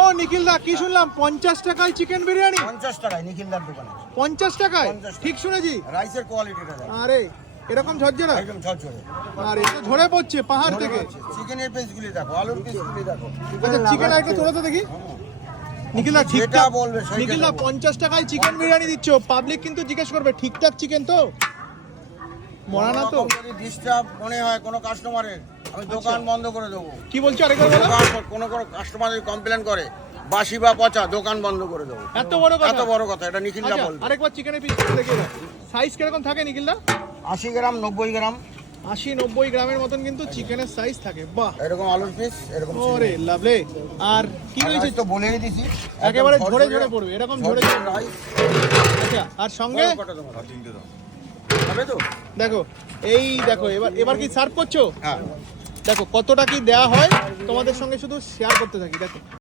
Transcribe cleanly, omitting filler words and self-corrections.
ও নিখিল দা, কি শুনলাম 50 টাকায় চিকেন বিরিয়ানি? 50 টাকায় নিখিলদার দোকানে। 50 টাকায়? 50 টাকা। ঠিক শুনেছি? রাইসের কোয়ালিটিটা দেখো। আরে এরকম ঝরঝরা? একদম ঝরঝরে। আরে এটা ঝরে পড়ছে পাহাড় থেকে। চিকেনের পিসগুলি দেখো, আলুর পিসগুলি দেখো। আচ্ছা চিকেন একটু তোলো তো দেখি। নিখিল দা যেটা ঠিকঠাক বলবে সেইটা নিখিল দা দেবো। 50 টাকায় চিকেন বিরিয়ানি দিচ্ছ, পাবলিক কিন্তু জিজ্ঞেস করবে ঠিকঠাক চিকেন তো? মরা না তো? কোনো রকম যদি ডিস্টার্ব মনে হয় কোনো কাস্টমারের, আমি দোকান বন্ধ করে দেবো। কি বলছো আরেকবার বলো? কোনো কাস্টমার যদি কমপ্লেন করে বাসি বা পচা, দোকান বন্ধ করে দেবো। এত বড় কথা? এত বড় কথা, এটা নিখিলদা আচ্ছা বলবে। আরেকবার চিকেনের পিস দেখে দাও। সাইজ কিরকম থাকে নিখিল দা? 80 গ্রাম 90 গ্রাম 80-90 গ্রামের মতন কিন্তু চিকেনের সাইজ থাকে। বাহ, এরকম আলুর পিস, এরকম ওরে লাভলে। আর কি রয়েছে? তো বলেই দিছি, একেবারে ঝরে ঝরে পড়বে, এরকম ঝরে ঝরে। রাইস। আচ্ছা আর সঙ্গে হবে তো? দেখো এই দেখো, এবার কি সার্ভ করছো? হ্যাঁ। দেখো কতটা কি দেওয়া হয় তোমাদের সঙ্গে শুধু শেয়ার করতে থাকি। দেখো